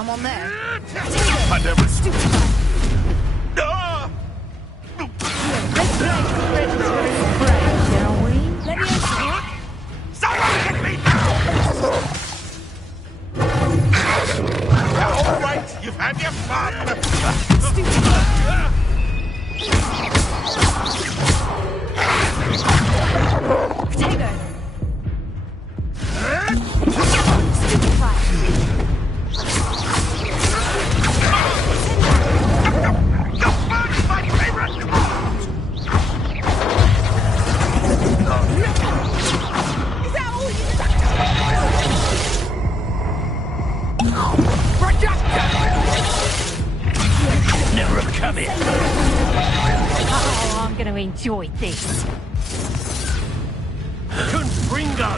someone there. I never... Let's register his prey, shall we? Let me answer. Someone get me now! All right, you've had your fun. Potato. Never come in. Oh, I'm gonna enjoy this. Confringo!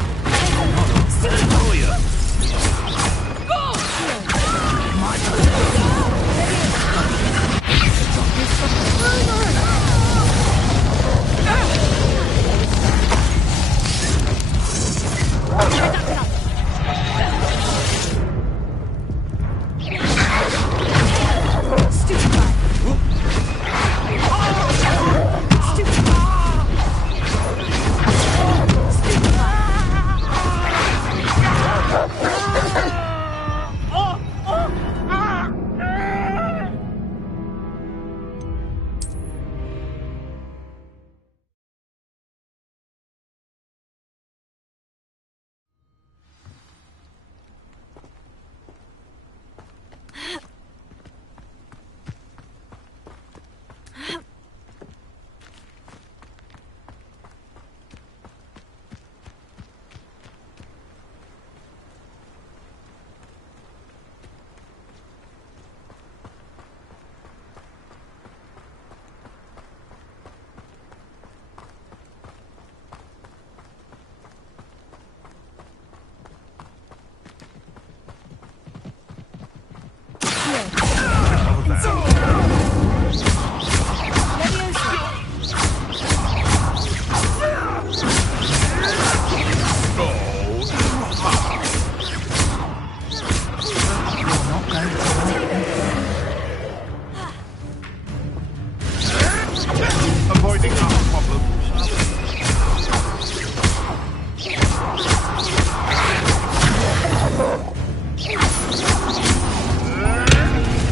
Avoiding our problems.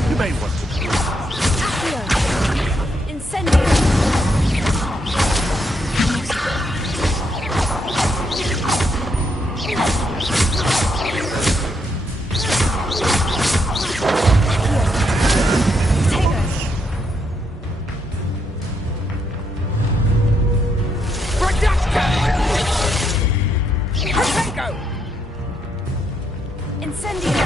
You may want to. Incendio.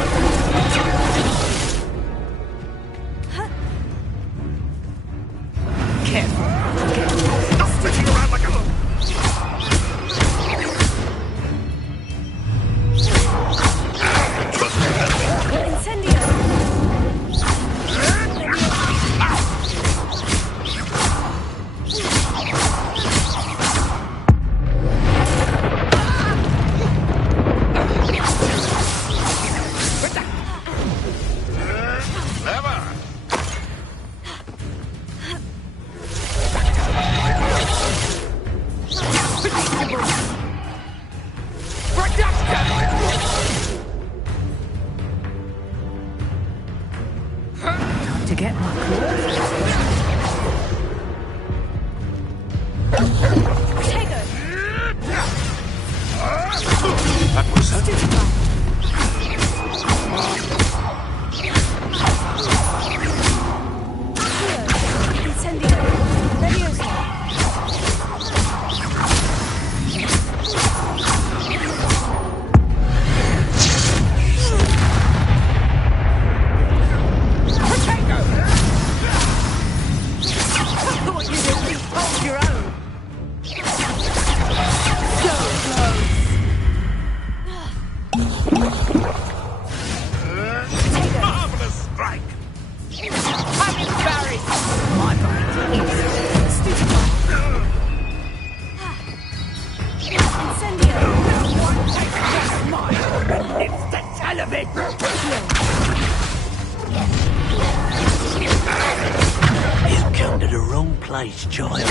place, child. Time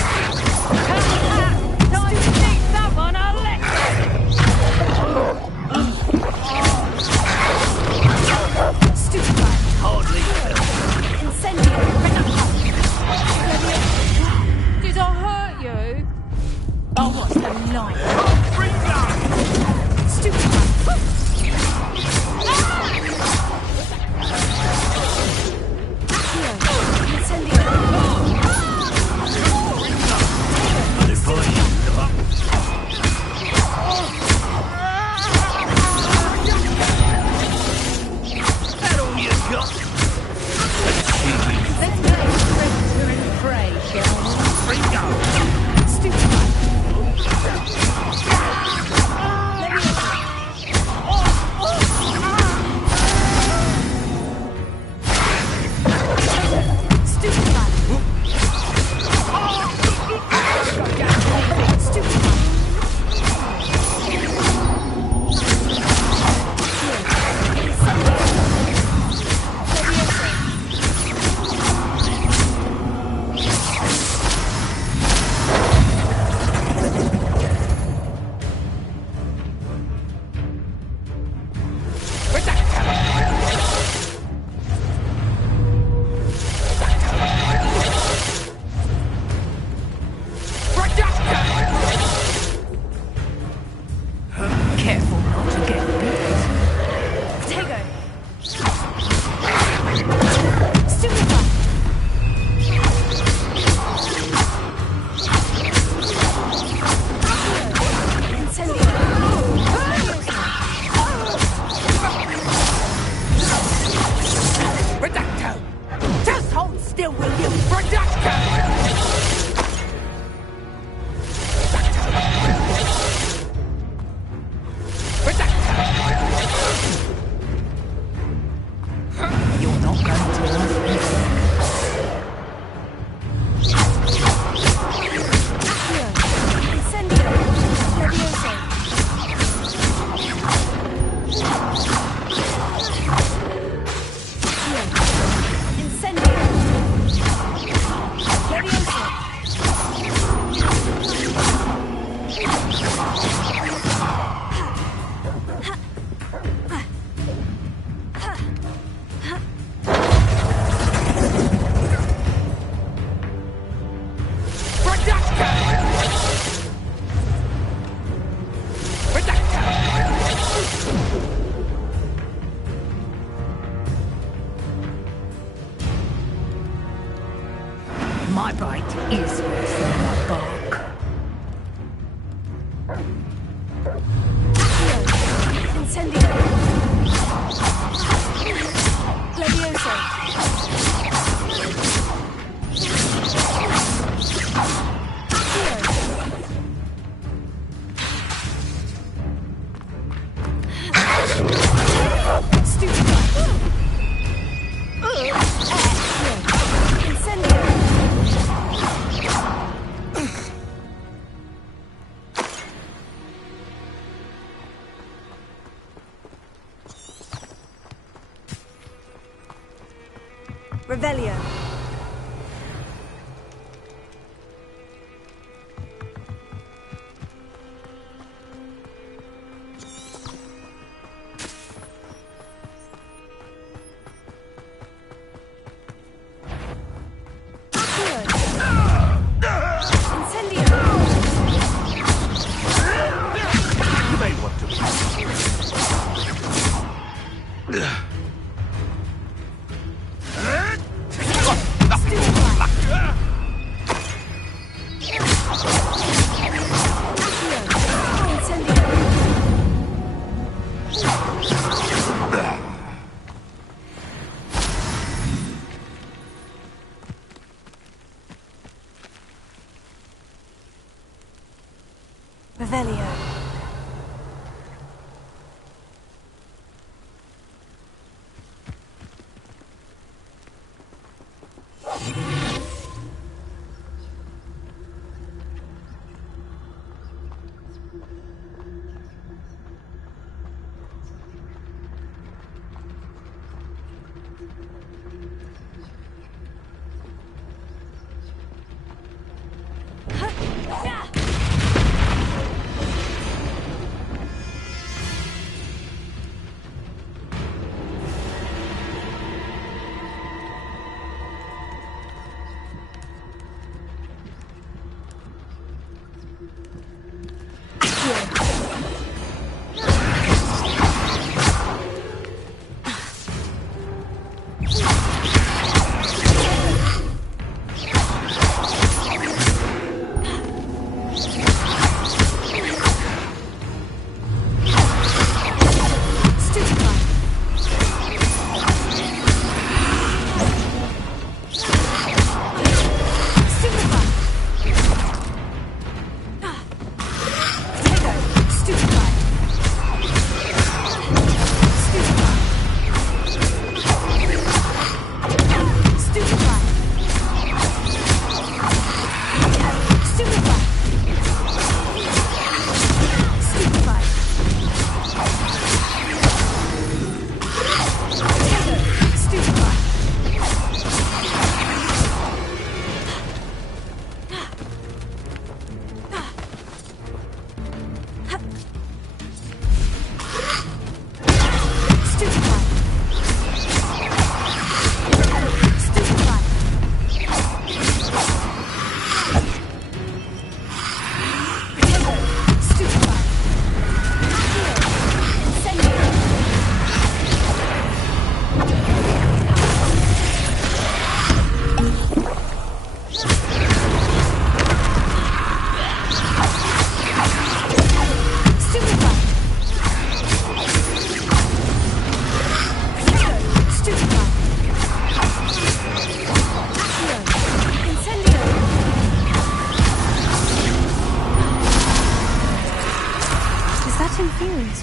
to teach someone a lesson! Stupefy! Hardly felt. Incendio! Did I hurt you? Oh, what's the line? Bring down! Stupefy! Careful not to get bit. Potato. Stupefy. Incendio. Reducto! Just hold still, will you? Reducto! You're not going to love me. Incendio. Levioso. Incendio. Levioso. My bite is worse than my bark. Incendio. Levioso. Revelio. You may want to. Revelio.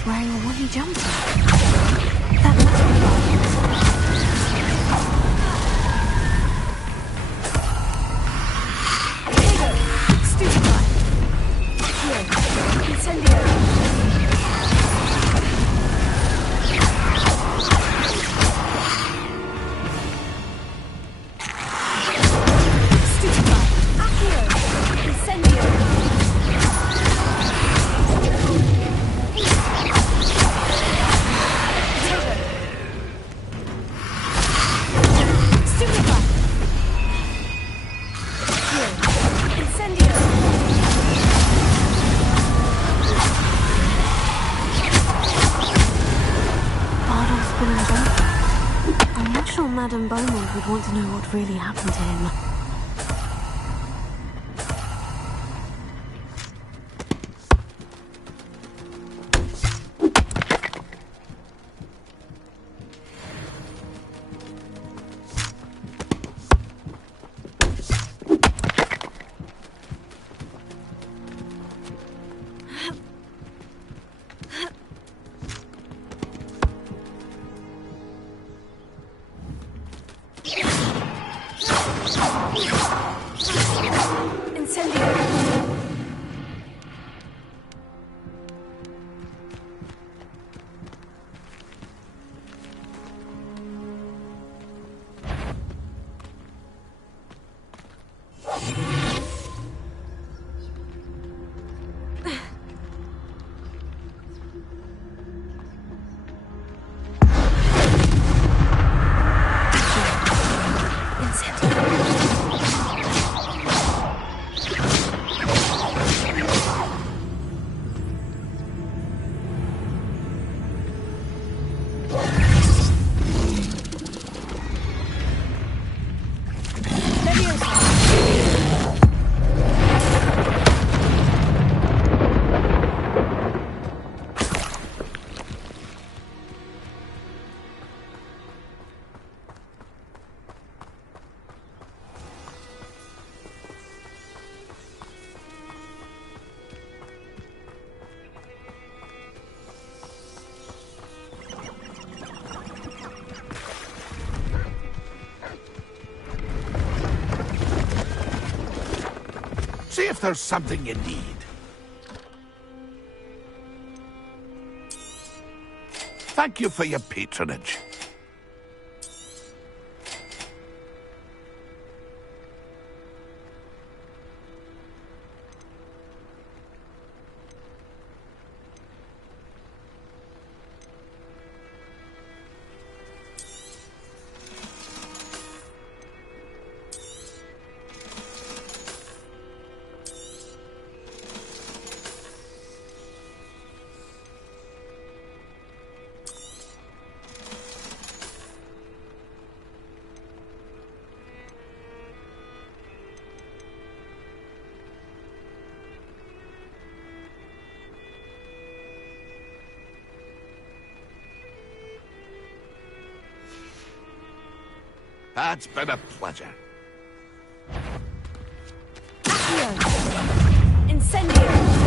Wearing a woolly jumper. That must be right. Stupefy. Here. Incendio. Madame Beaumont would want to know what really happened to him. See if there's something you need. Thank you for your patronage. It's been a pleasure. Incendio!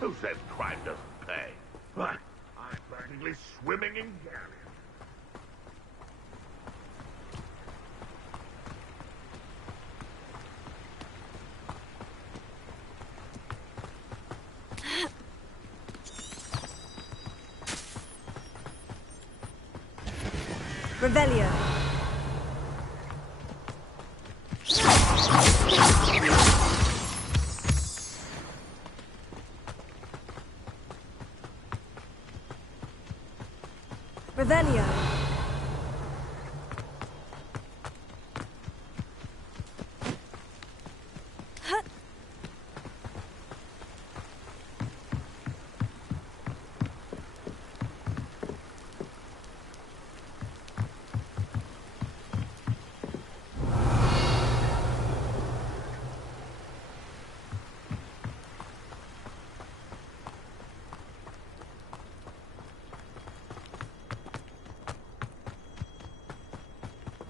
Who says crime doesn't pay? I'm practically swimming in galleons. Revelio. Revelio.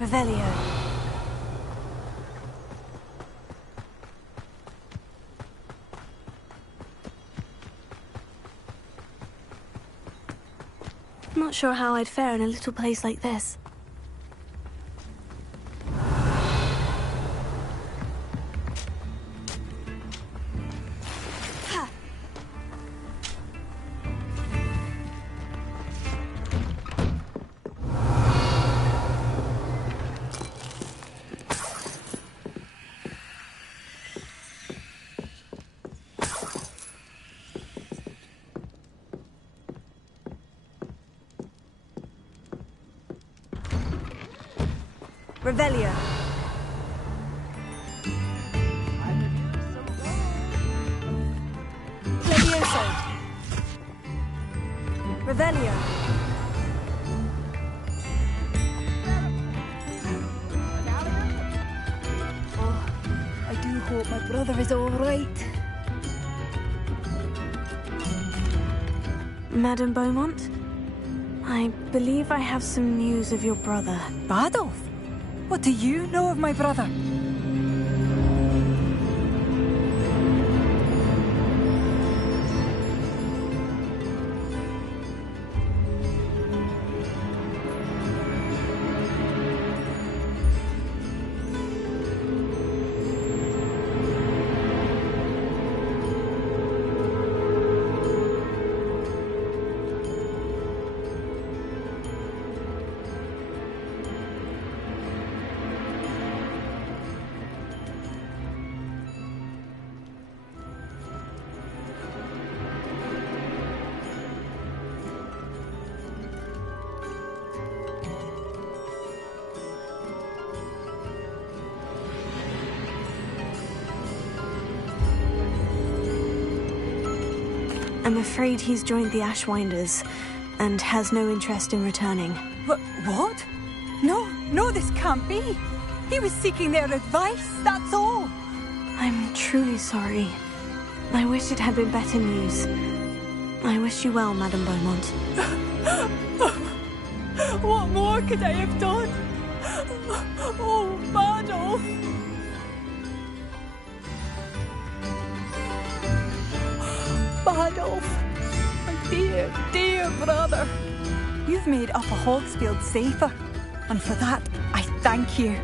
Revelio. I'm not sure how I'd fare in a little place like this. Revelio. Levioso. Revelio. Oh, I do hope my brother is all right. Madame Beaumont? I believe I have some news of your brother. Adolf? What do you know of my brother? I'm afraid he's joined the Ashwinders, and has no interest in returning. What? No, this can't be. He was seeking their advice, that's all. I'm truly sorry. I wish it had been better news. I wish you well, Madame Beaumont. What more could I have done? Oh, Badolf! Badolf, my dear, dear brother. You've made Upper Hogsfield safer, and for that, I thank you.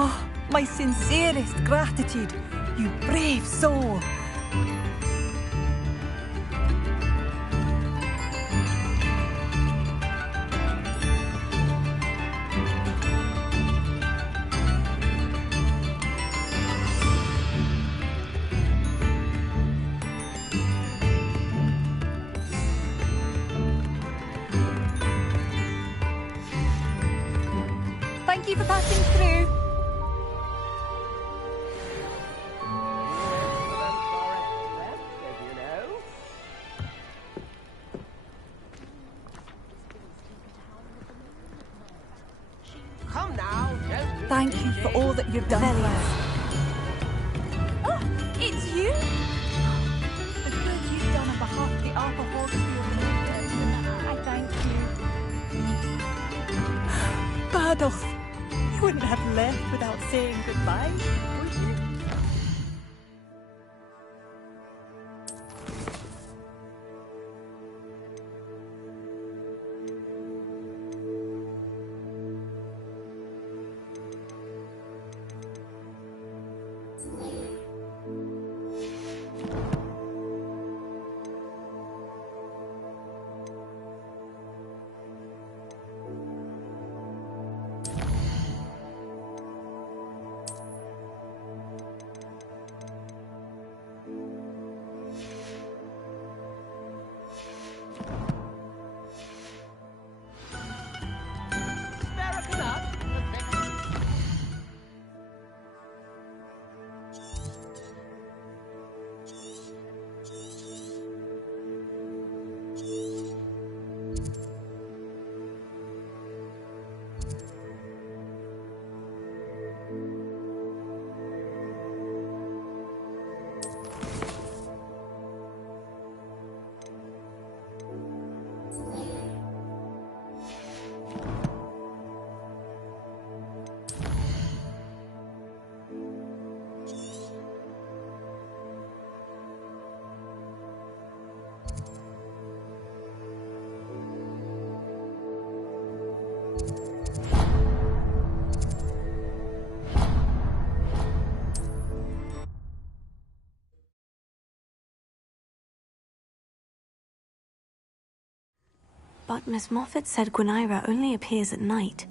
Oh, my sincerest gratitude, you brave soul. Thank you for passing through. Come now, don't Thank you for all that you've done for us. Oh, it's you? The good you've done on behalf of the Upper Hogsfield Movement. I thank you. Badolf, you wouldn't have left without saying goodbye, would you? But Miss Moffat said Gwynaira only appears at night.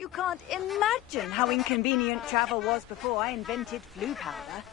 You can't imagine how inconvenient travel was before I invented flu powder.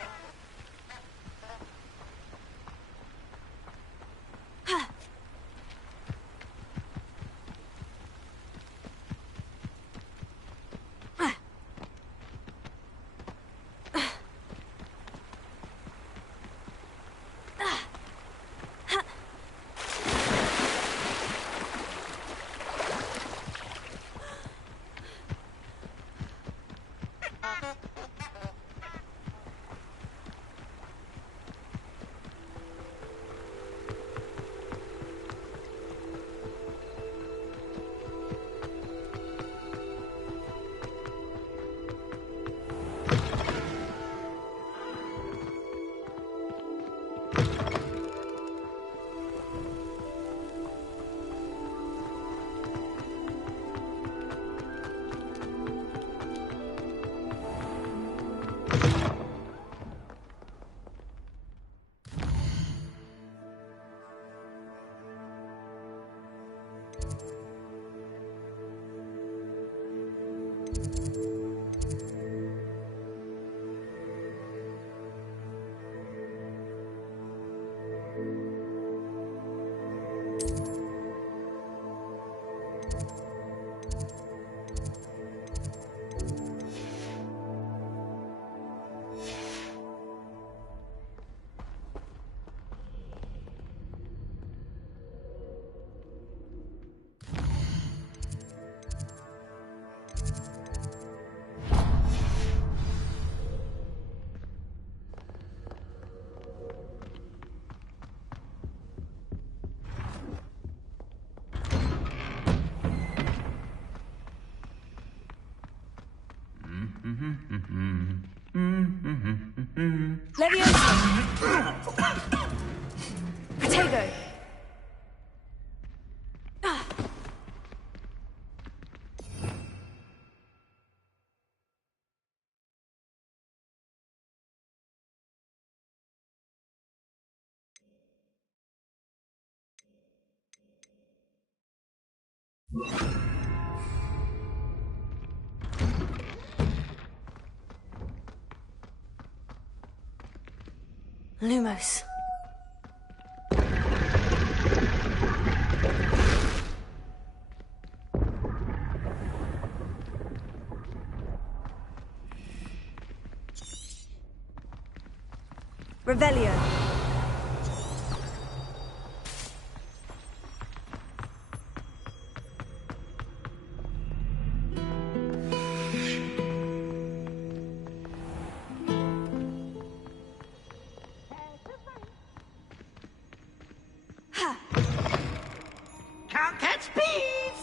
Leviosa! Potato! Lumos. Revelio. Can't catch bees!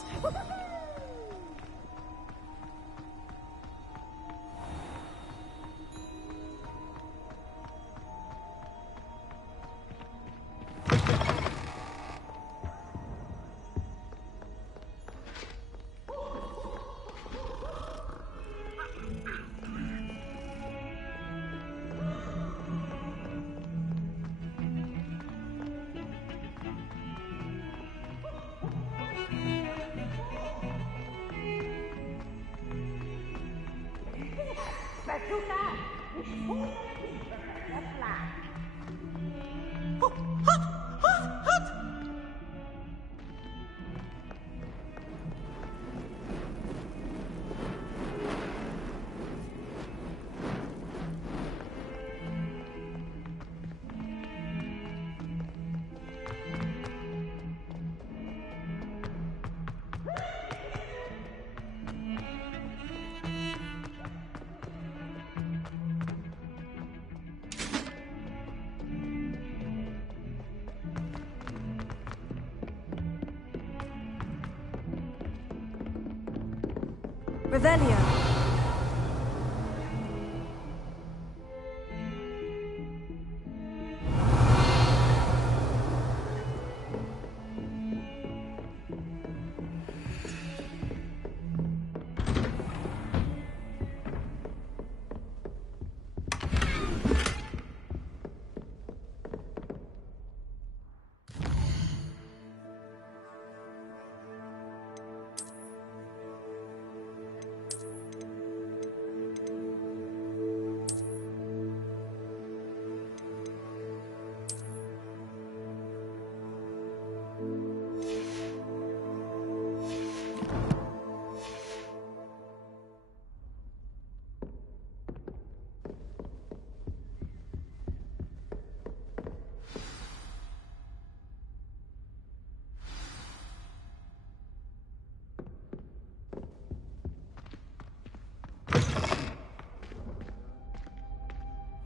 Revelio.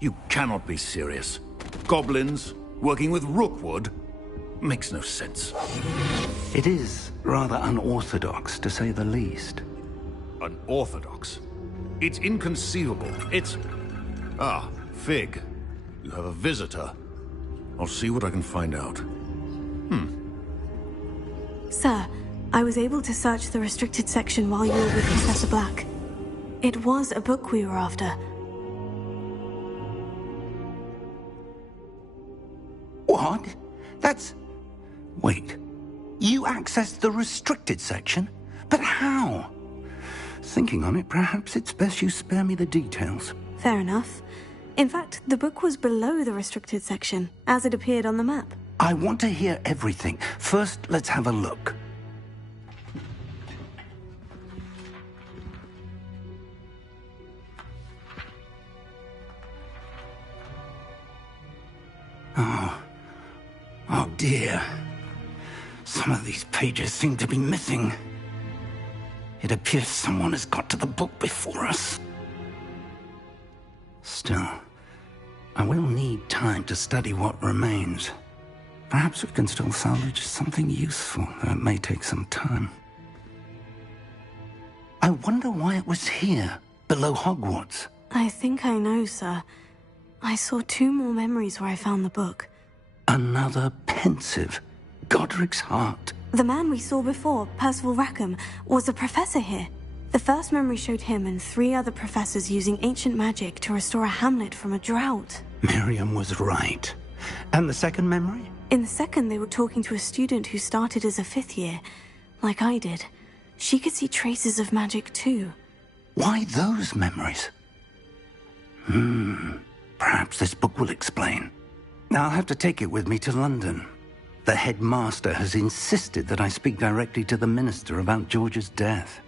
You cannot be serious. Goblins, working with Rookwood? Makes no sense. It is rather unorthodox, to say the least. Unorthodox? It's inconceivable. It's... Ah, Fig. You have a visitor. I'll see what I can find out. Sir, I was able to search the restricted section while you were with Professor Black. It was a book we were after. What? That's... Wait. You accessed the restricted section? But how? Thinking on it, perhaps it's best you spare me the details. Fair enough. In fact, the book was below the restricted section, as it appeared on the map. I want to hear everything. First, let's have a look. Oh dear. Some of these pages seem to be missing. It appears someone has got to the book before us. Still, I will need time to study what remains. Perhaps we can still salvage something useful, though it may take some time. I wonder why it was here, below Hogwarts. I think I know, sir. I saw 2 more memories where I found the book. Another pensive. Godric's heart. The man we saw before, Percival Rackham, was a professor here. The first memory showed him and 3 other professors using ancient magic to restore a hamlet from a drought. Miriam was right. And the second memory? In the second, they were talking to a student who started as a 5th year, like I did. She could see traces of magic too. Why those memories? Perhaps this book will explain. I'll have to take it with me to London. The headmaster has insisted that I speak directly to the minister about George's death.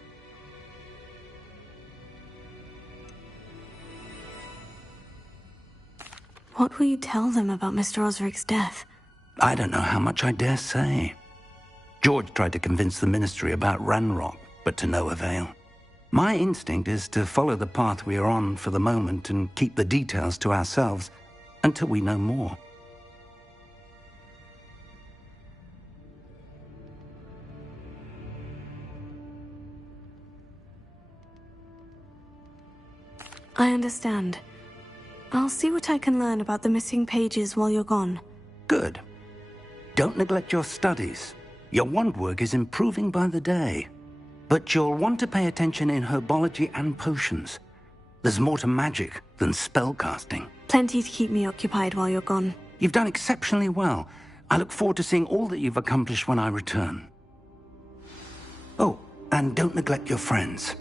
What will you tell them about Mr. Osric's death? I don't know how much I dare say. George tried to convince the ministry about Ranrock, but to no avail. My instinct is to follow the path we are on for the moment and keep the details to ourselves until we know more. I understand. I'll see what I can learn about the missing pages while you're gone. Good. Don't neglect your studies. Your wand work is improving by the day. But you'll want to pay attention in herbology and potions. There's more to magic than spellcasting. Plenty to keep me occupied while you're gone. You've done exceptionally well. I look forward to seeing all that you've accomplished when I return. Oh, and don't neglect your friends.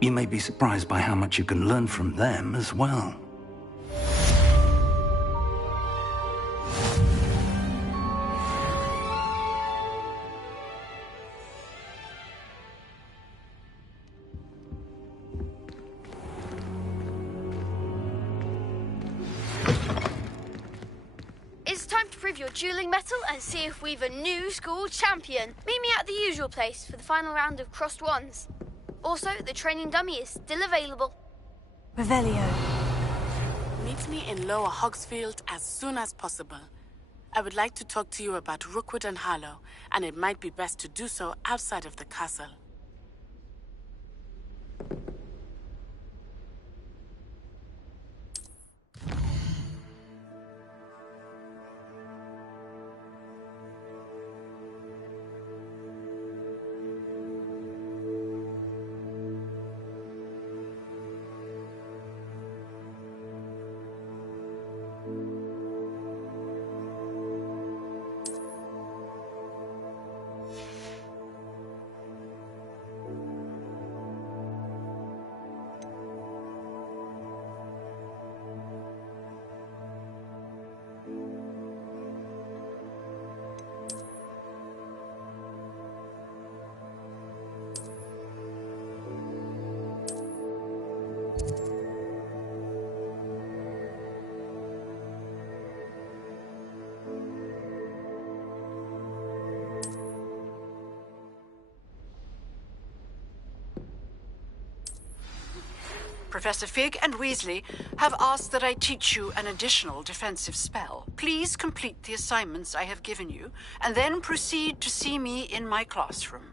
You may be surprised by how much you can learn from them as well. It's time to prove your dueling mettle and see if we've a new school champion. Meet me at the usual place for the final round of crossed wands. Also, the training dummy is still available. Revelio. Meet me in Lower Hogsfield as soon as possible. I would like to talk to you about Rookwood and Harlow, and it might be best to do so outside of the castle. Professor Fig and Weasley have asked that I teach you an additional defensive spell. Please complete the assignments I have given you, and then proceed to see me in my classroom.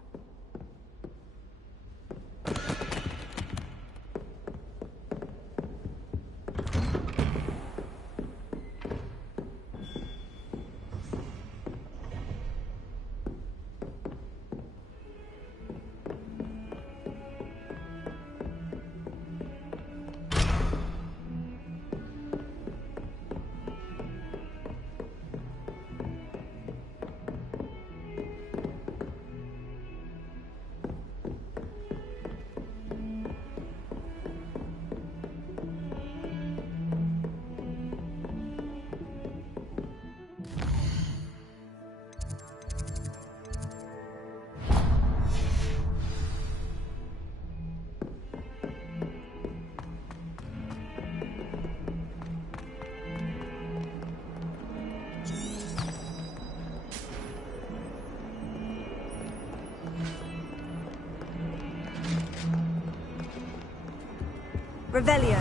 Revelio.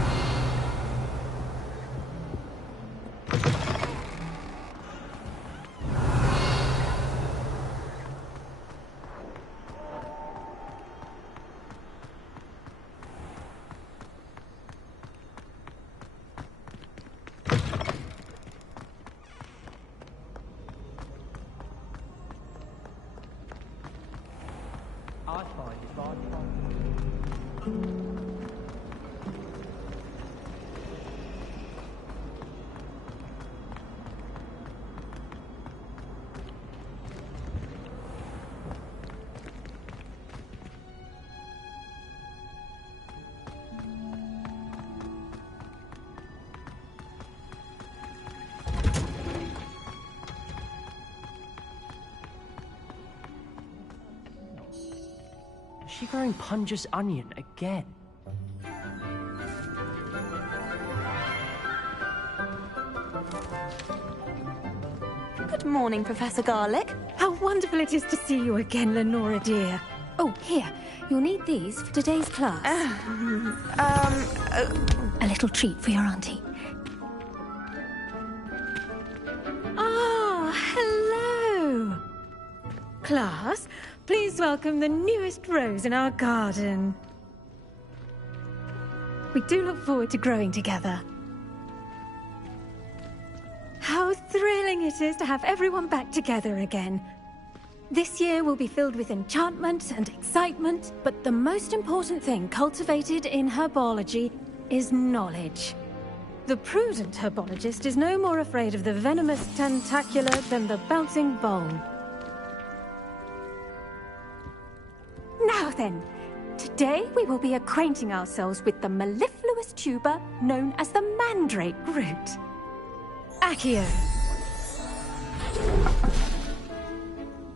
Is she growing Punja's onion again? Good morning, Professor Garlick. How wonderful it is to see you again, Lenora dear. Oh, here. You'll need these for today's class. A little treat for your auntie. Ah, hello. Class, please welcome the newest rose in our garden. We do look forward to growing together. How thrilling it is to have everyone back together again. This year will be filled with enchantment and excitement, but the most important thing cultivated in herbology is knowledge. The prudent herbologist is no more afraid of the venomous tentacula than the bouncing vole. Now then, today we will be acquainting ourselves with the mellifluous tuber known as the mandrake root. Accio.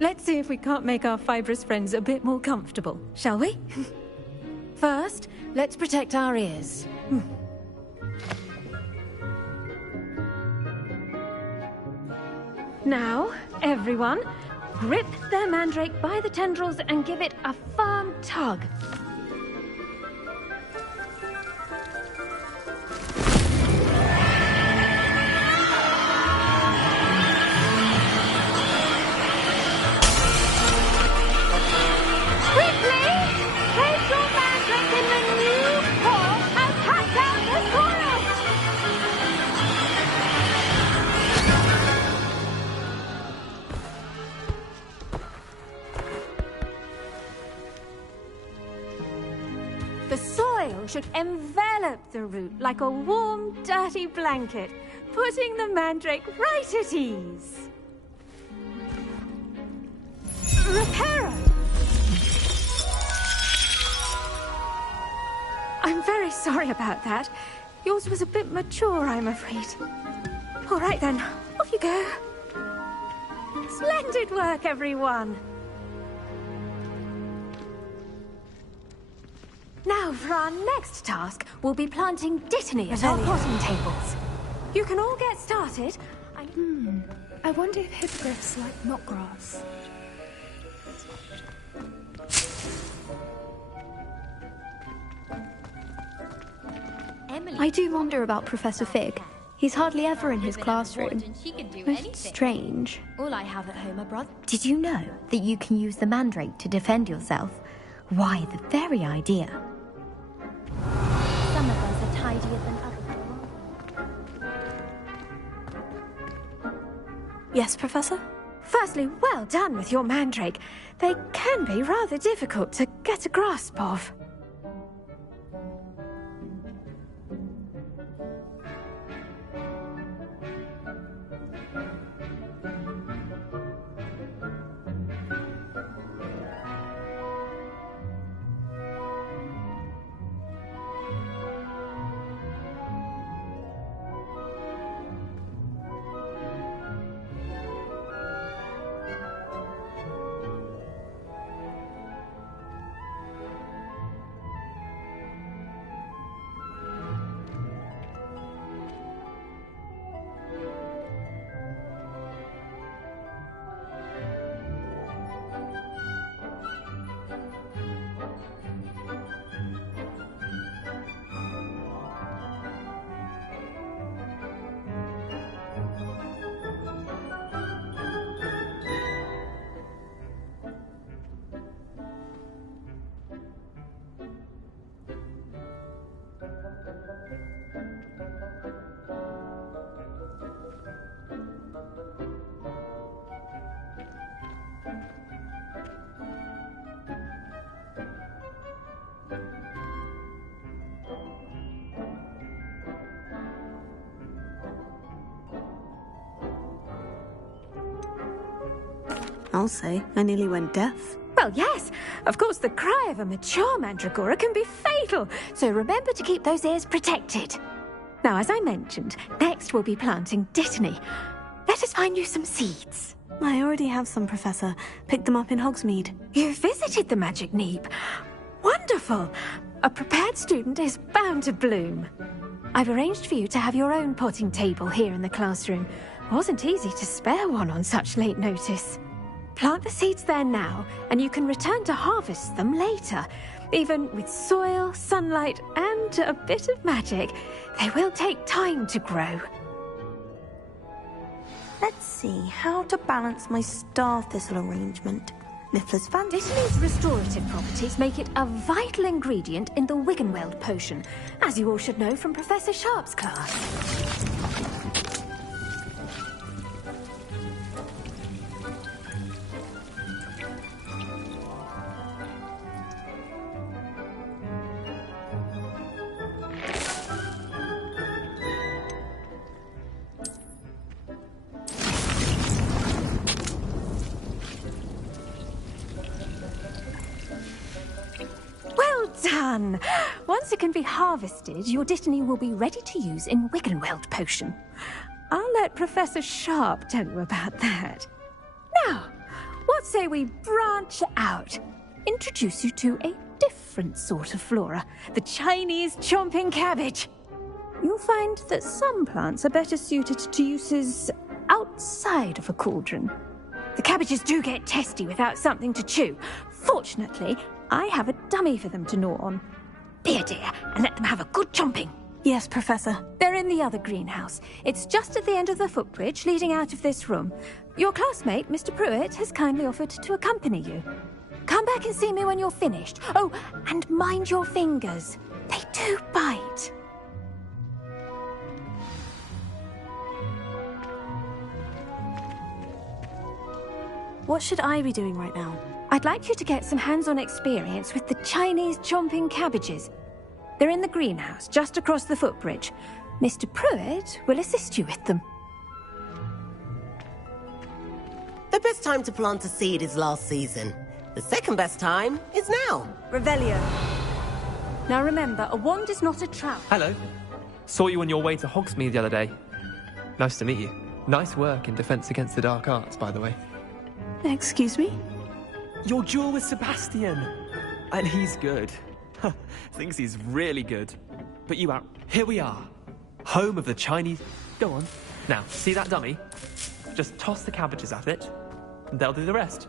Let's see if we can't make our fibrous friends a bit more comfortable, shall we? First, let's protect our ears. Now, everyone, grip their mandrake by the tendrils and give it a firm tug. Should envelop the root like a warm, dirty blanket, putting the mandrake right at ease. Reparo! I'm very sorry about that. Yours was a bit mature, I'm afraid. All right then, off you go. Splendid work, everyone. Now, for our next task, we'll be planting dittany at our potting tables. You can all get started. I wonder if hippogriffs like knotgrass. I do wonder about Professor Fig. He's hardly ever in his classroom. Most strange. All I have at home are brothers. Did you know that you can use the mandrake to defend yourself? Why, the very idea. Some of us are tidier than others. Yes, Professor? Firstly, well done with your mandrake. They can be rather difficult to get a grasp of. I'll say, I nearly went deaf. Well, yes. Of course, the cry of a mature mandragora can be fatal, so remember to keep those ears protected. Now, as I mentioned, next we'll be planting dittany. Let us find you some seeds. I already have some, Professor. Picked them up in Hogsmeade. You visited the Magic Neep. Wonderful. A prepared student is bound to bloom. I've arranged for you to have your own potting table here in the classroom. Wasn't easy to spare one on such late notice. Plant the seeds there now, and you can return to harvest them later. Even with soil, sunlight, and a bit of magic, they will take time to grow. Let's see how to balance my star thistle arrangement. Niffler's fancy. Dittany's restorative properties make it a vital ingredient in the Wiggenweld potion, as you all should know from Professor Sharp's class. Done! Once it can be harvested, your dittany will be ready to use in Wiggenweld potion. I'll let Professor Sharp tell you about that. Now, what say we branch out? Introduce you to a different sort of flora, the Chinese chomping cabbage. You'll find that some plants are better suited to uses outside of a cauldron. The cabbages do get testy without something to chew. Fortunately, I have a dummy for them to gnaw on. Be a dear and let them have a good chomping. Yes, Professor. They're in the other greenhouse. It's just at the end of the footbridge leading out of this room. Your classmate, Mr. Pruitt, has kindly offered to accompany you. Come back and see me when you're finished. Oh, and mind your fingers. They do bite. What should I be doing right now? I'd like you to get some hands-on experience with the Chinese chomping cabbages. They're in the greenhouse, just across the footbridge. Mr. Pruitt will assist you with them. The best time to plant a seed is last season. The second best time is now. Revelio. Now remember, a wand is not a trap. Hello. Saw you on your way to Hogsmeade the other day. Nice to meet you. Nice work in Defense Against the Dark Arts, by the way. Excuse me? Your duel with Sebastian. And he's good. Thinks he's really good. But you out. Here we are. Home of the Chinese... Go on. Now, see that dummy? Just toss the cabbages at it, and they'll do the rest.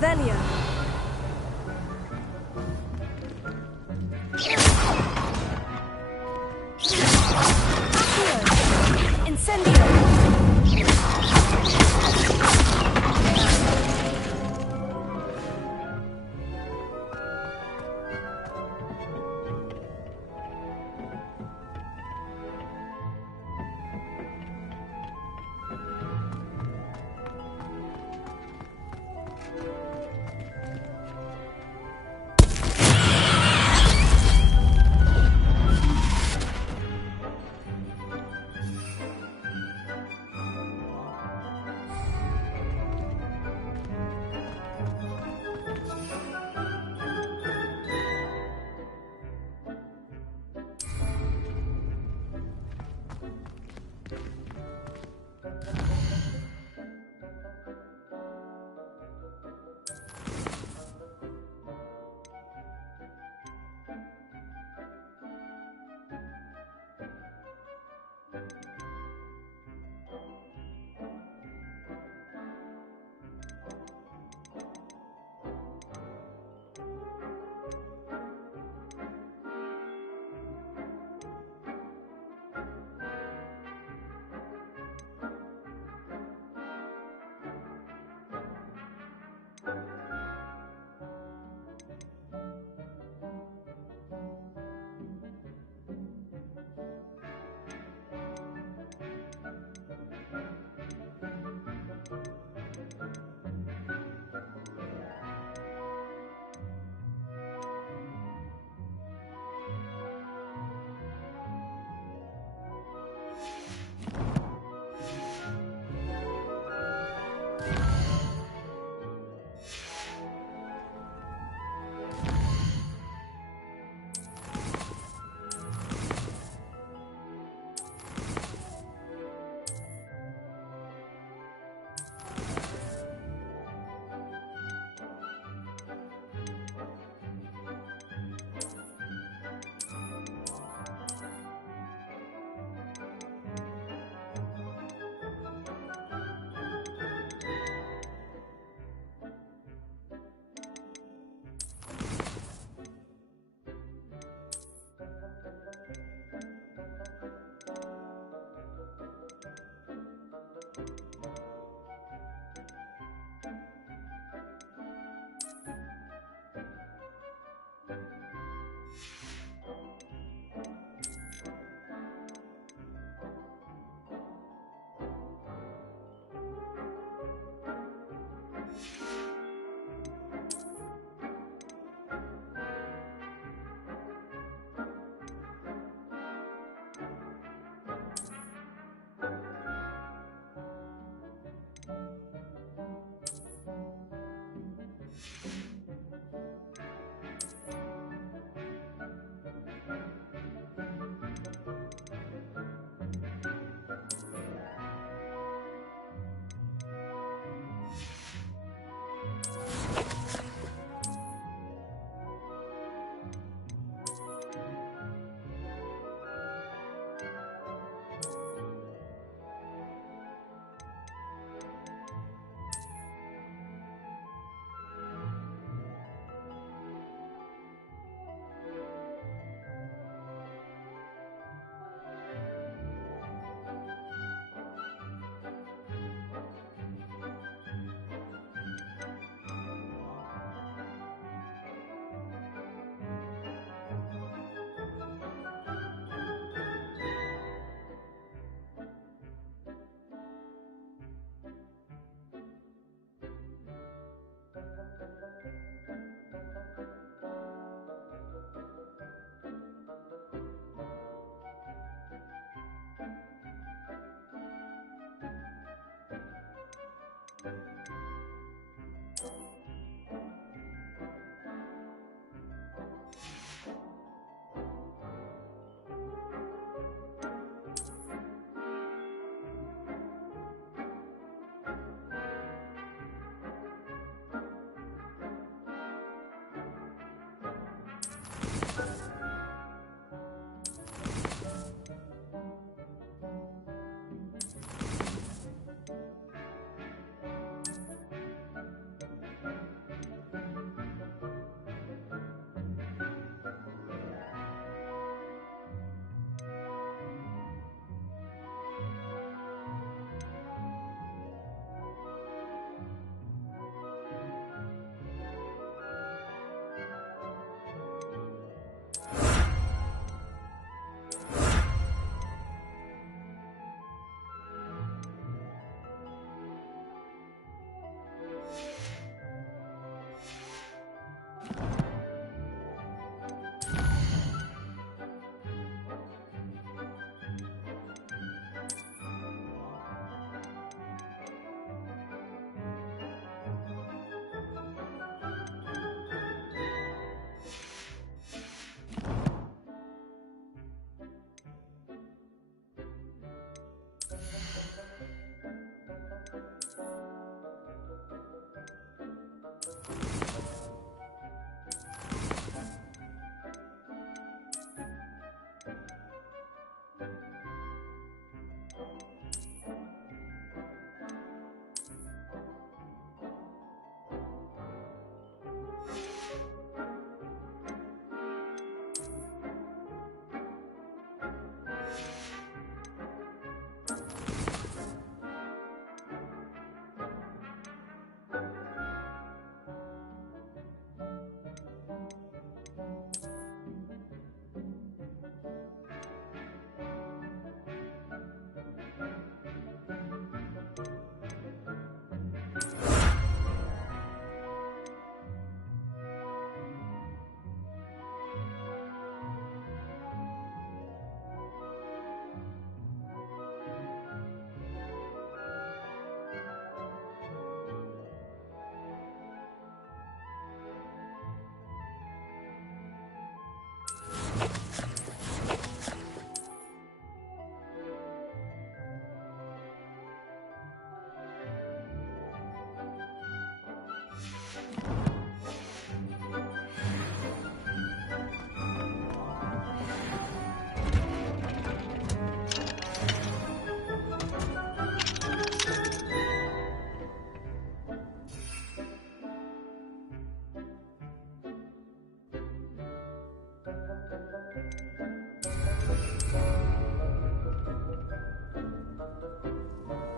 Revelio. Accio. Incendio.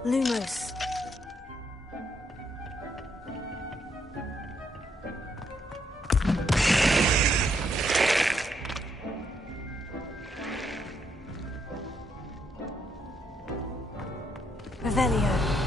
Lumos. Revelio.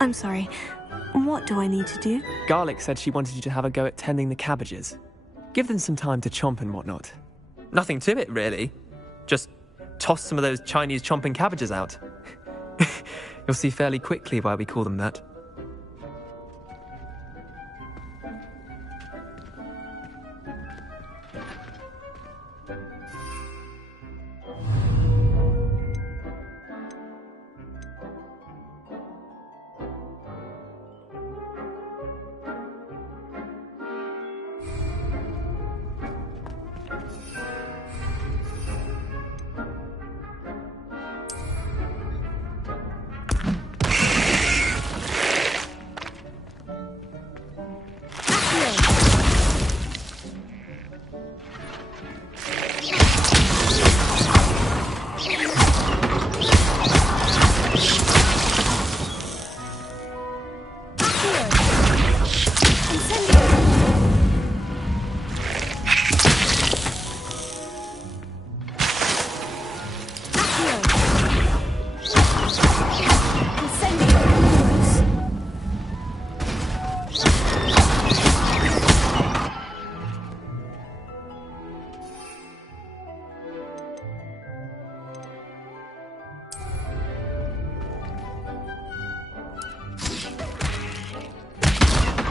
I'm sorry. What do I need to do? Garlic said she wanted you to have a go at tending the cabbages. Give them some time to chomp and whatnot. Nothing to it, really. Just toss some of those Chinese chomping cabbages out. You'll see fairly quickly why we call them that.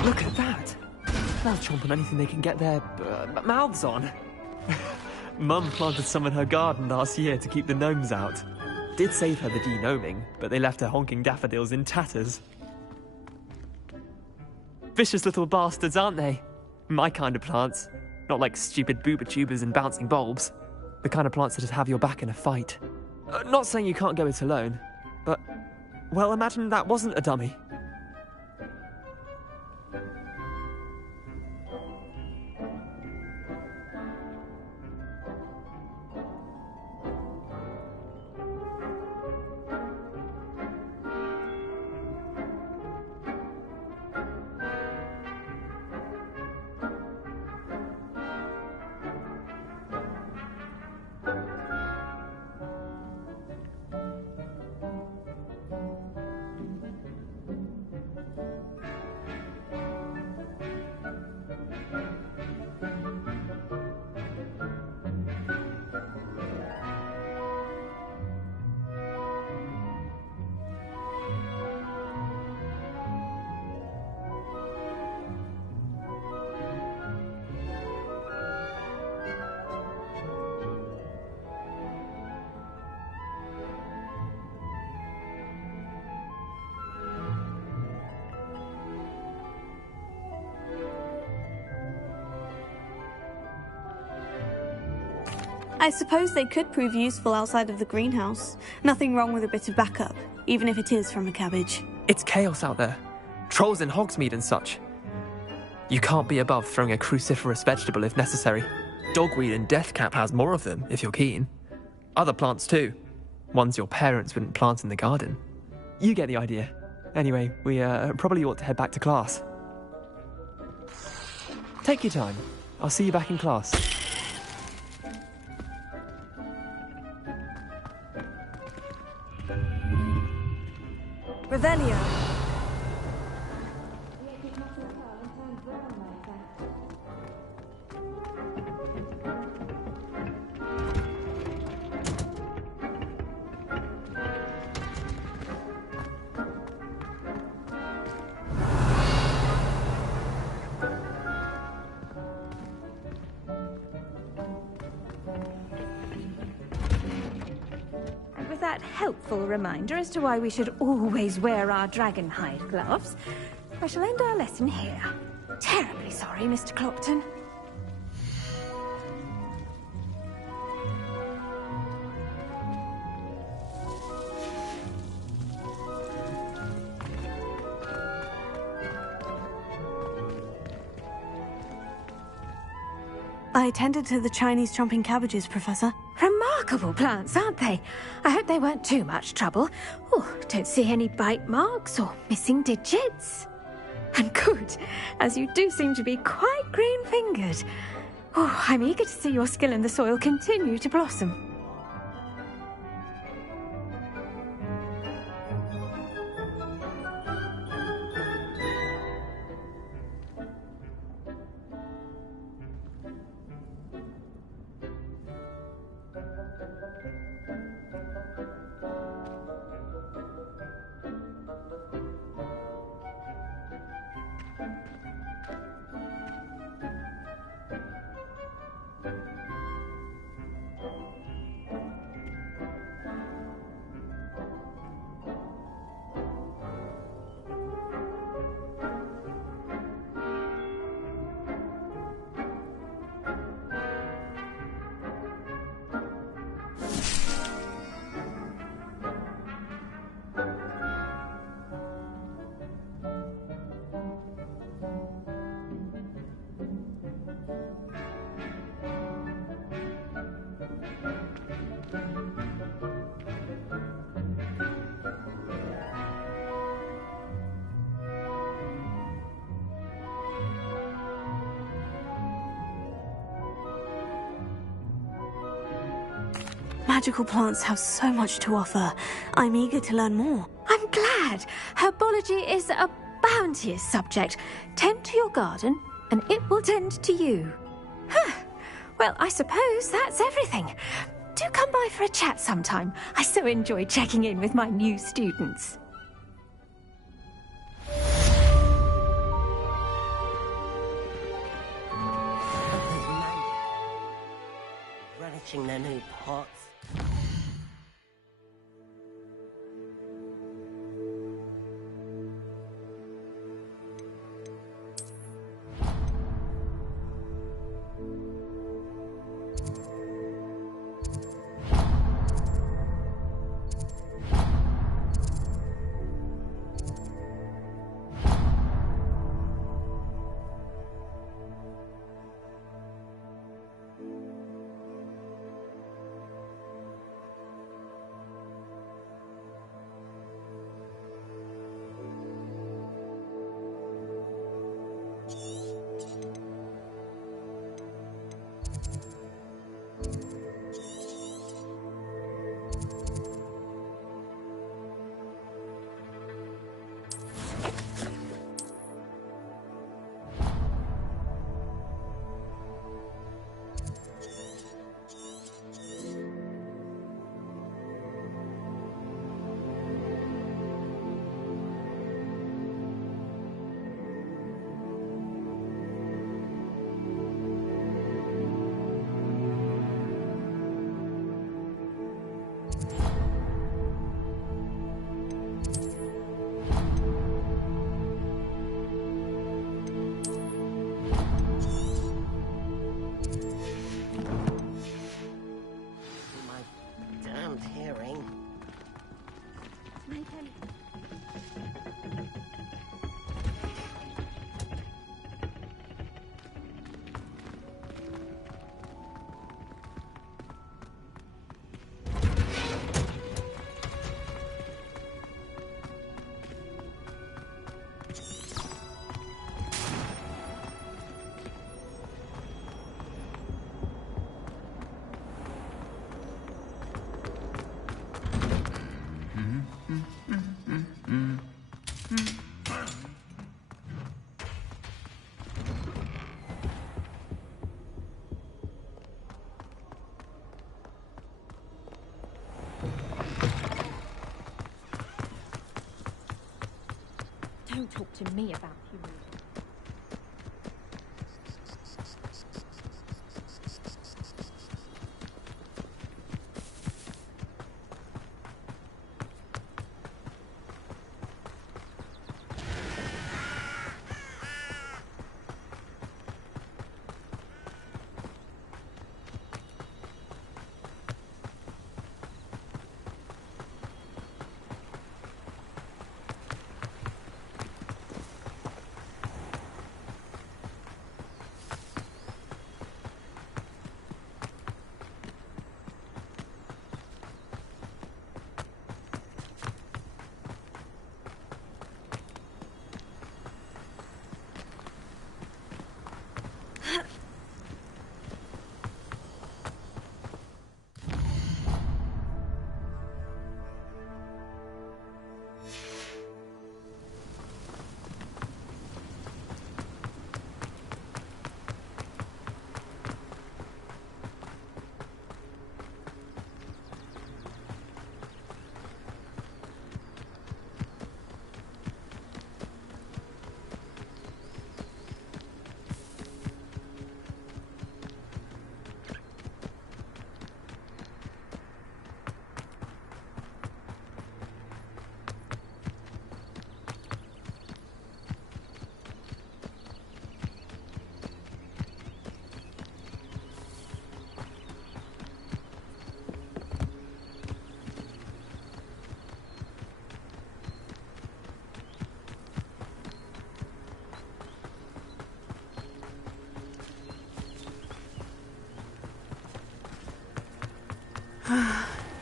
Look at that! They'll chomp on anything they can get their mouths on. Mum planted some in her garden last year to keep the gnomes out. Did save her the de-gnoming, but they left her honking daffodils in tatters. Vicious little bastards, aren't they? My kind of plants. Not like stupid booba tubers and bouncing bulbs. The kind of plants that just have your back in a fight. Not saying you can't go it alone, but, well, imagine that wasn't a dummy. I suppose they could prove useful outside of the greenhouse. Nothing wrong with a bit of backup, even if it is from a cabbage. It's chaos out there. Trolls in Hogsmeade and such. You can't be above throwing a cruciferous vegetable if necessary. Dogweed and deathcap has more of them, if you're keen. Other plants too. Ones your parents wouldn't plant in the garden. You get the idea. Anyway, we probably ought to head back to class. Take your time. I'll see you back in class. Revelio. That helpful reminder as to why we should always wear our dragonhide gloves, I shall end our lesson here. Terribly sorry, Mr. Clopton. I attended to the Chinese chomping cabbages, Professor. Remarkable plants, aren't they? I hope they weren't too much trouble. Oh, don't see any bite marks or missing digits. And good, as you do seem to be quite green-fingered. Oh, I'm eager to see your skill in the soil continue to blossom. Magical plants have so much to offer. I'm eager to learn more. I'm glad. Herbology is a bounteous subject. Tend to your garden, and it will tend to you. Huh. Well, I suppose that's everything. Do come by for a chat sometime. I so enjoy checking in with my new students. Relishing their new pots. talk to me about humility.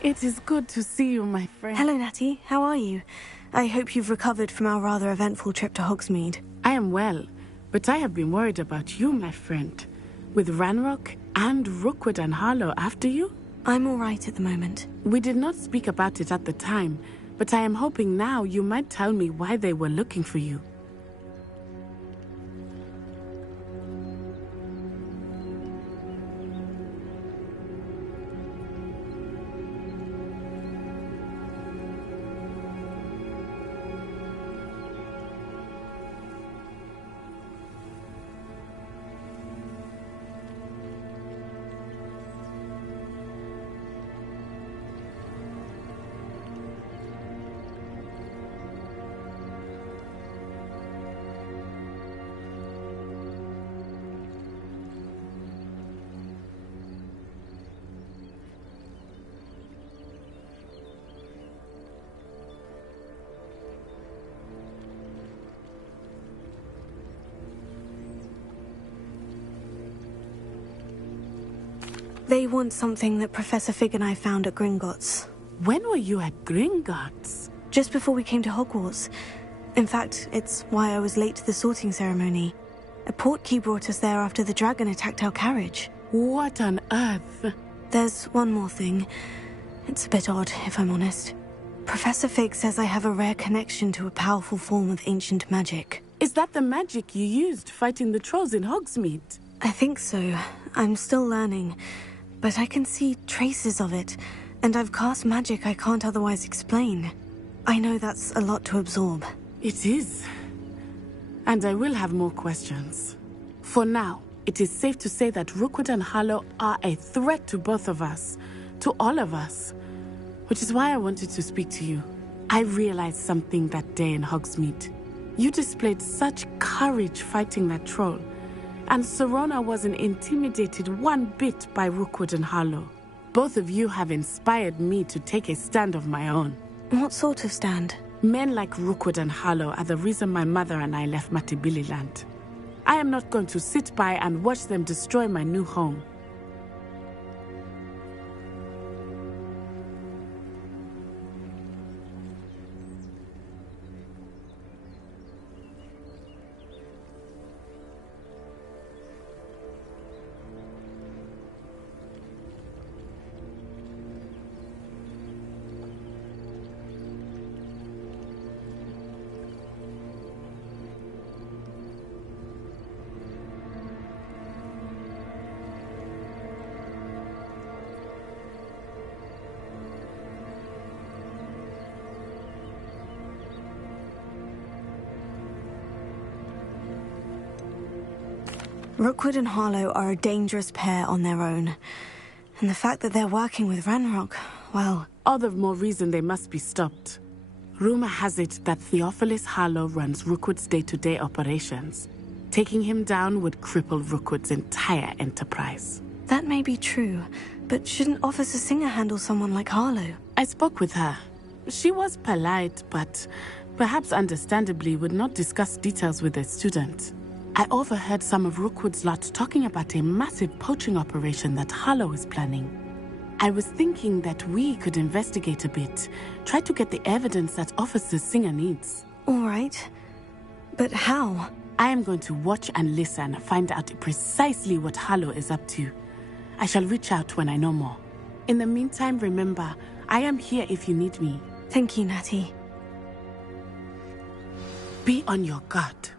It is good to see you, my friend. Hello, Natty. How are you? I hope you've recovered from our rather eventful trip to Hogsmeade. I am well, but I have been worried about you, my friend. With Ranrock and Rookwood and Harlow after you? I'm all right at the moment. We did not speak about it at the time, but I am hoping now you might tell me why they were looking for you. They want something that Professor Fig and I found at Gringotts. When were you at Gringotts? Just before we came to Hogwarts. In fact, it's why I was late to the sorting ceremony. A portkey brought us there after the dragon attacked our carriage. What on earth? There's one more thing. It's a bit odd, if I'm honest. Professor Fig says I have a rare connection to a powerful form of ancient magic. Is that the magic you used fighting the trolls in Hogsmeade? I think so. I'm still learning. But I can see traces of it, and I've cast magic I can't otherwise explain. I know that's a lot to absorb. It is. And I will have more questions. For now, it is safe to say that Rookwood and Harlow are a threat to both of us, to all of us. Which is why I wanted to speak to you. I realized something that day in Hogsmeade. You displayed such courage fighting that troll. And Serona wasn't intimidated one bit by Rookwood and Harlow. Both of you have inspired me to take a stand of my own. What sort of stand? Men like Rookwood and Harlow are the reason my mother and I left Matabeleland. I am not going to sit by and watch them destroy my new home. Rookwood and Harlow are a dangerous pair on their own. And the fact that they're working with Ranrock, well... All the more reason they must be stopped. Rumor has it that Theophilus Harlow runs Rookwood's day-to-day operations. Taking him down would cripple Rookwood's entire enterprise. That may be true, but shouldn't Officer Singer handle someone like Harlow? I spoke with her. She was polite, but perhaps understandably would not discuss details with a student. I overheard some of Rookwood's lot talking about a massive poaching operation that Harlow is planning. I was thinking that we could investigate a bit, try to get the evidence that Officer Singer needs. All right. But how? I am going to watch and listen, find out precisely what Harlow is up to. I shall reach out when I know more. In the meantime, remember, I am here if you need me. Thank you, Natty. Be on your guard.